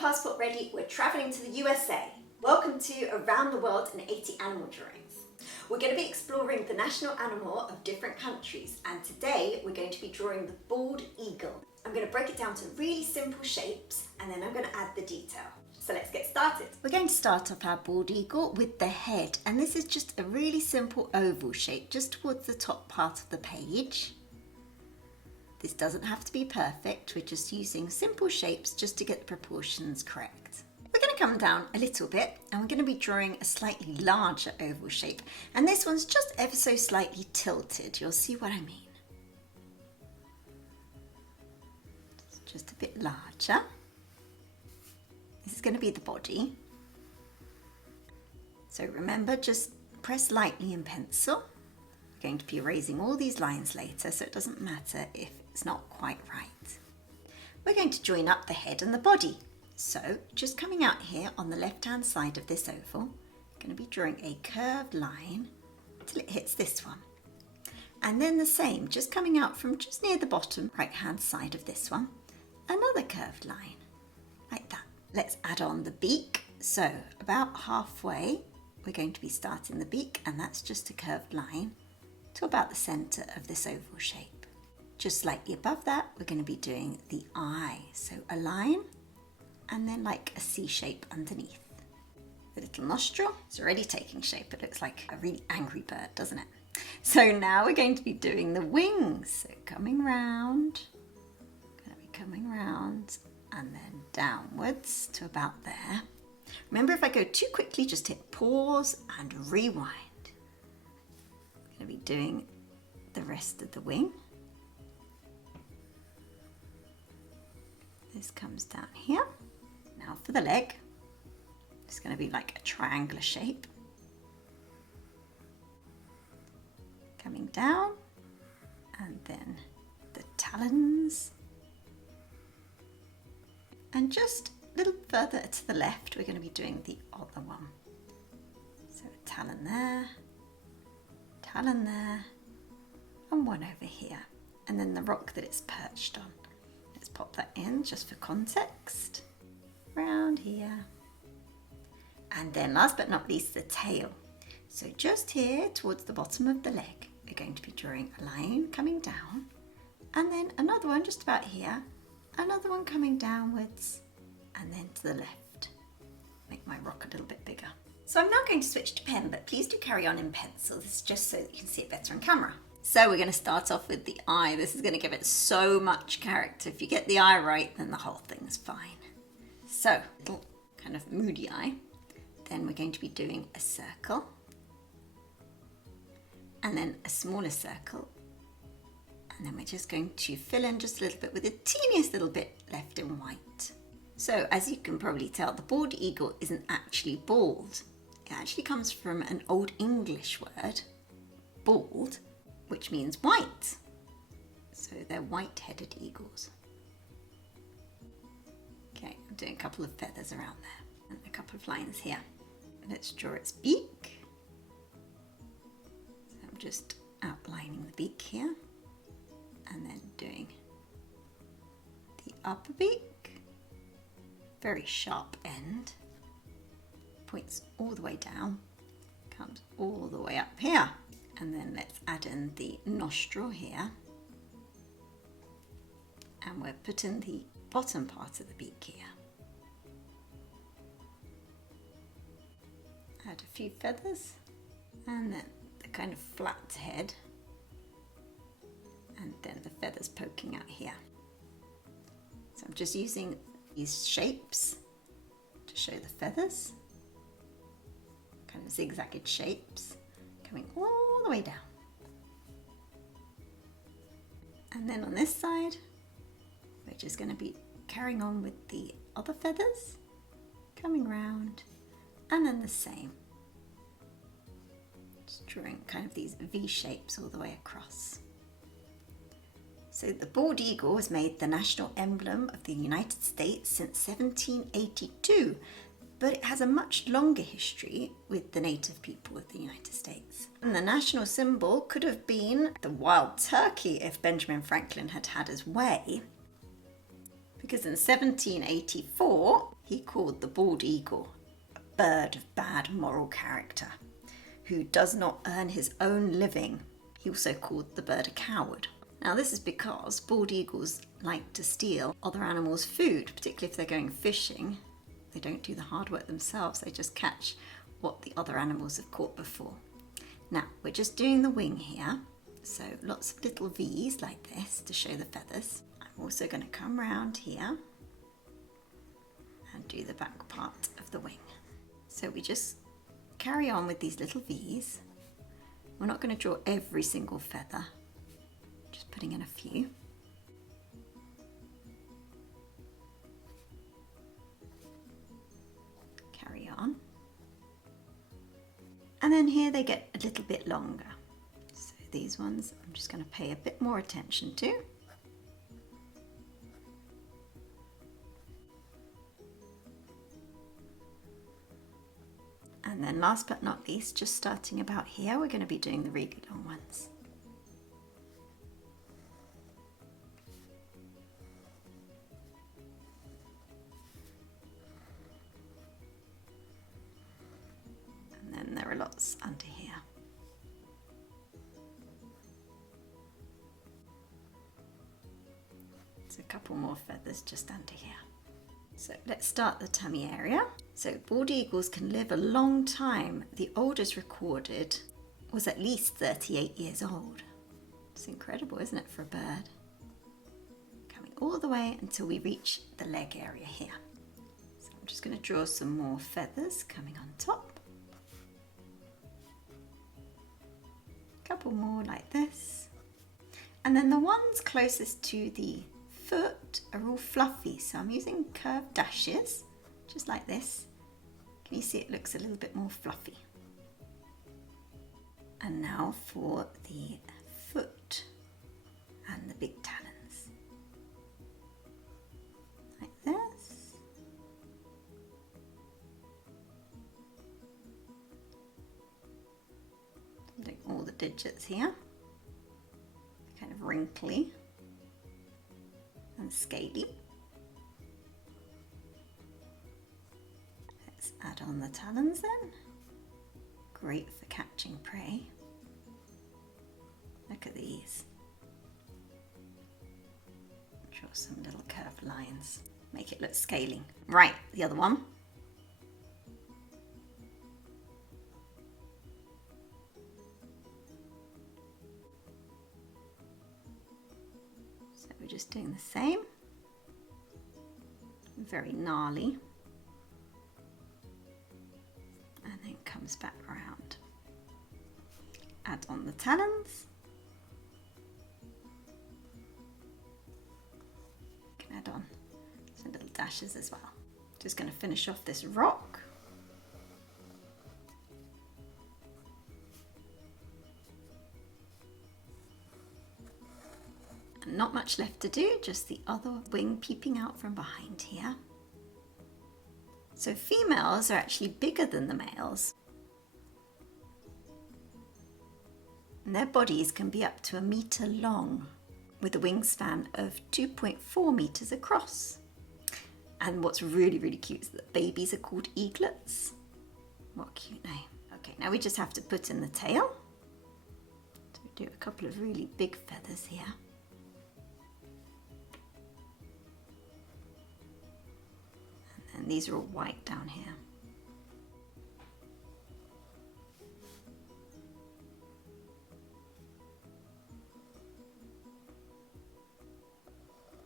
passport ready, we're travelling to the USA. Welcome to Around the World in 80 Animal Drawings. We're going to be exploring the national animal of different countries, and today we're going to be drawing the bald eagle. I'm going to break it down to really simple shapes and then I'm going to add the detail. So let's get started. We're going to start off our bald eagle with the head, and this is just a really simple oval shape just towards the top part of the page. This doesn't have to be perfect, we're just using simple shapes just to get the proportions correct. We're going to come down a little bit and we're going to be drawing a slightly larger oval shape, and this one's just ever so slightly tilted, you'll see what I mean. It's just a bit larger. This is going to be the body. So remember, just press lightly in pencil. We're going to be erasing all these lines later, so it doesn't matter if it's not quite right. We're going to join up the head and the body. So just coming out here on the left hand side of this oval, I'm going to be drawing a curved line till it hits this one. And then the same, just coming out from just near the bottom right hand side of this one, another curved line, like that. Let's add on the beak. So about halfway, we're going to be starting the beak, and that's just a curved line to about the centre of this oval shape. Just slightly above that, we're going to be doing the eye. So a line and then like a C shape underneath. The little nostril is already taking shape. It looks like a really angry bird, doesn't it? So now we're going to be doing the wings. So coming round, going to be coming round and then downwards to about there. Remember, if I go too quickly, just hit pause and rewind. I'm going to be doing the rest of the wing. This comes down here. Now for the leg, it's going to be like a triangular shape. Coming down, and then the talons. And just a little further to the left, we're going to be doing the other one. So a talon there, and one over here. And then the rock that it's perched on. Let's pop that in just for context. Round here. And then last but not least, the tail. So just here towards the bottom of the leg, we're going to be drawing a line coming down, and then another one just about here, another one coming downwards, and then to the left. Make my rock a little bit bigger. So I'm now going to switch to pen, but please do carry on in pencil. This is just so that you can see it better on camera. So we're going to start off with the eye. This is going to give it so much character. If you get the eye right, then the whole thing's fine. So, little kind of moody eye. Then we're going to be doing a circle. And then a smaller circle. And then we're just going to fill in just a little bit with the teeniest little bit left in white. So, as you can probably tell, the bald eagle isn't actually bald. It actually comes from an Old English word, bald, which means white. So they're white-headed eagles. Okay, I'm doing a couple of feathers around there and a couple of lines here. Let's draw its beak. So I'm just outlining the beak here and then doing the upper beak. Very sharp end. Points all the way down, comes all the way up here. And then let's add in the nostril here. And we're putting the bottom part of the beak here. Add a few feathers. And then the kind of flat head. And then the feathers poking out here. So I'm just using these shapes to show the feathers. Kind of zigzagged shapes. Coming all the way down. And then on this side, we're just going to be carrying on with the other feathers, coming round, and then the same. Just drawing kind of these V shapes all the way across. So the bald eagle was made the national emblem of the United States since 1782. But it has a much longer history with the native people of the United States. And the national symbol could have been the wild turkey if Benjamin Franklin had had his way. because in 1784 he called the bald eagle a bird of bad moral character who does not earn his own living. He also called the bird a coward. Now this is because bald eagles like to steal other animals' food, particularly if they're going fishing. They don't do the hard work themselves, they just catch what the other animals have caught before. Now we're just doing the wing here, so lots of little V's like this to show the feathers. I'm also going to come round here and do the back part of the wing. So we just carry on with these little V's. We're not going to draw every single feather, just putting in a few. Carry on. And then here they get a little bit longer. So these ones I'm just going to pay a bit more attention to. And then last but not least, just starting about here, we're going to be doing the really long ones. And then there are lots under here. There's a couple more feathers just under here. So let's start the tummy area. So bald eagles can live a long time. The oldest recorded was at least 38 years old. It's incredible, isn't it, for a bird? Coming all the way until we reach the leg area here. So I'm just going to draw some more feathers coming on top. A couple more like this. And then the ones closest to the foot are all fluffy, so I'm using curved dashes, just like this. Can you see it looks a little bit more fluffy? And now for the foot and the big talons, like this. Doing all the digits here, kind of wrinkly and scaly. Let's add on the talons then. Great for catching prey. Look at these. Draw some little curved lines. Make it look scaly. Right, the other one. So we're just doing the same. Very gnarly. And then comes back around. Add on the talons. Can add on some little dashes as well. Just going to finish off this rock. And not much left to do, just the other wing peeping out from behind here. So females are actually bigger than the males. And their bodies can be up to 1 meter long, with a wingspan of 2.4 meters across. And what's really, really cute is that babies are called eaglets. What a cute name. Okay, now we just have to put in the tail. So we do a couple of really big feathers here. And these are all white down here.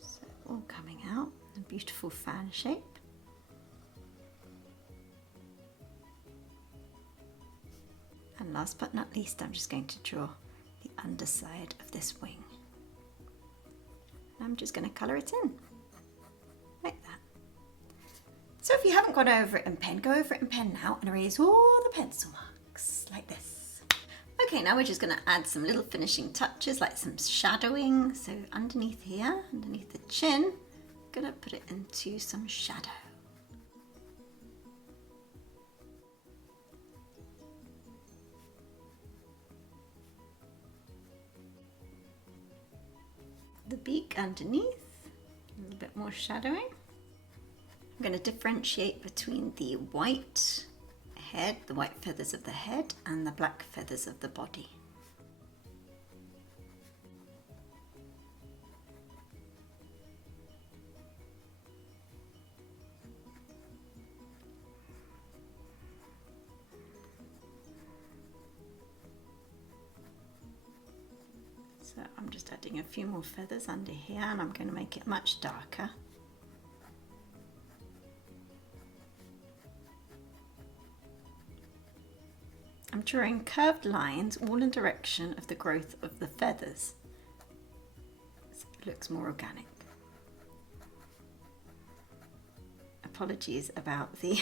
So all coming out in a beautiful fan shape. And last but not least, I'm just going to draw the underside of this wing. And I'm just going to colour it in, like that. So if you haven't gone over it in pen, go over it in pen now and erase all the pencil marks, like this. Okay, now we're just going to add some little finishing touches, like some shadowing. So underneath here, underneath the chin, I'm going to put it into some shadow. The beak underneath, A little bit more shadowing. I'm going to differentiate between the white head, the white feathers of the head, and the black feathers of the body. So I'm just adding a few more feathers under here, and I'm going to make it much darker. I'm drawing curved lines all in direction of the growth of the feathers, so it looks more organic. Apologies about the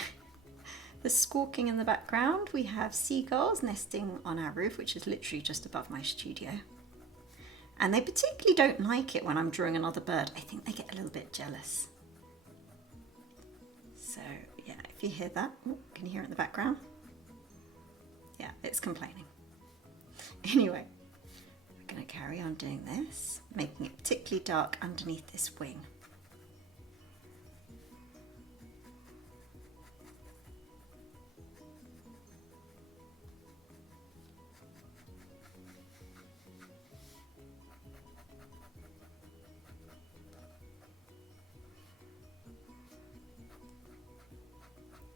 squawking in the background. We have seagulls nesting on our roof, which is literally just above my studio. And they particularly don't like it when I'm drawing another bird. I think they get a little bit jealous. So yeah, if you hear that, oh, can you hear it in the background? Yeah, it's complaining. Anyway, we're going to carry on doing this, making it particularly dark underneath this wing.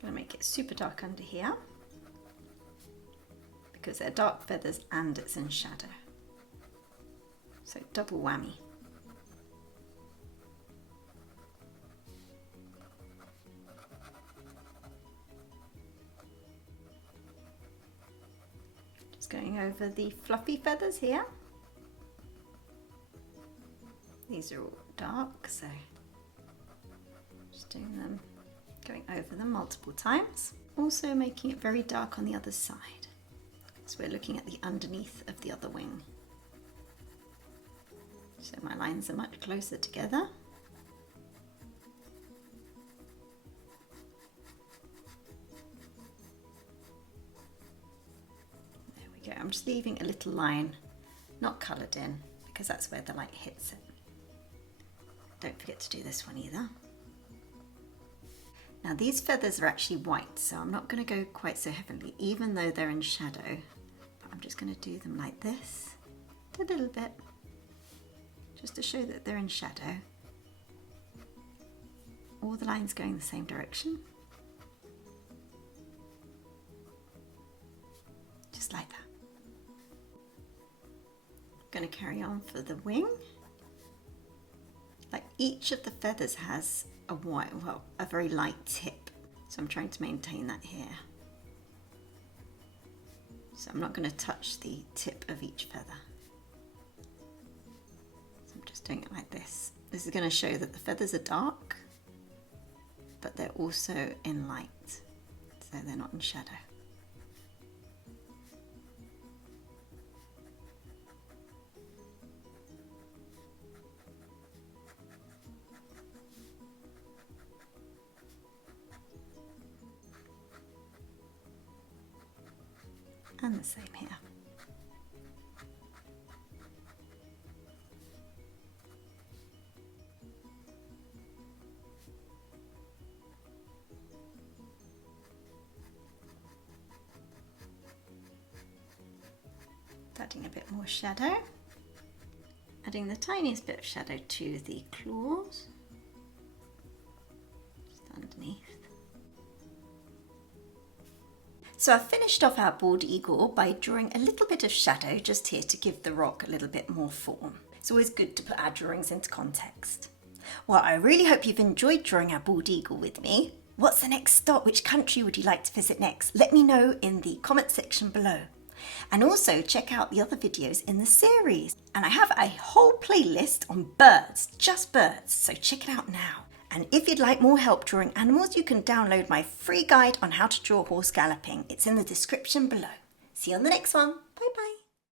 Going to make it super dark under here because they're dark feathers and it's in shadow. So double whammy. Just going over the fluffy feathers here. These are all dark, so just doing them, going over them multiple times. Also making it very dark on the other side. So we're looking at the underneath of the other wing. So my lines are much closer together. There we go. I'm just leaving a little line, not coloured in, because that's where the light hits it. Don't forget to do this one either. Now these feathers are actually white, so I'm not going to go quite so heavily, even though they're in shadow. But I'm just going to do them like this, a little bit, just to show that they're in shadow. All the lines going the same direction. Just like that. I'm going to carry on for the wing. Like each of the feathers has a white, well, a very light tip. So I'm trying to maintain that here. So I'm not going to touch the tip of each feather. So I'm just doing it like this. This is going to show that the feathers are dark, but they're also in light, so they're not in shadow. And the same here. Adding a bit more shadow. Adding the tiniest bit of shadow to the claws. Just underneath. So I've finished off our bald eagle by drawing a little bit of shadow just here to give the rock a little bit more form. It's always good to put our drawings into context. Well, I really hope you've enjoyed drawing our bald eagle with me. What's the next stop? Which country would you like to visit next? Let me know in the comment section below. And also check out the other videos in the series. And I have a whole playlist on birds, just birds, so check it out now. And if you'd like more help drawing animals, you can download my free guide on how to draw horse galloping. It's in the description below. See you on the next one. Bye bye.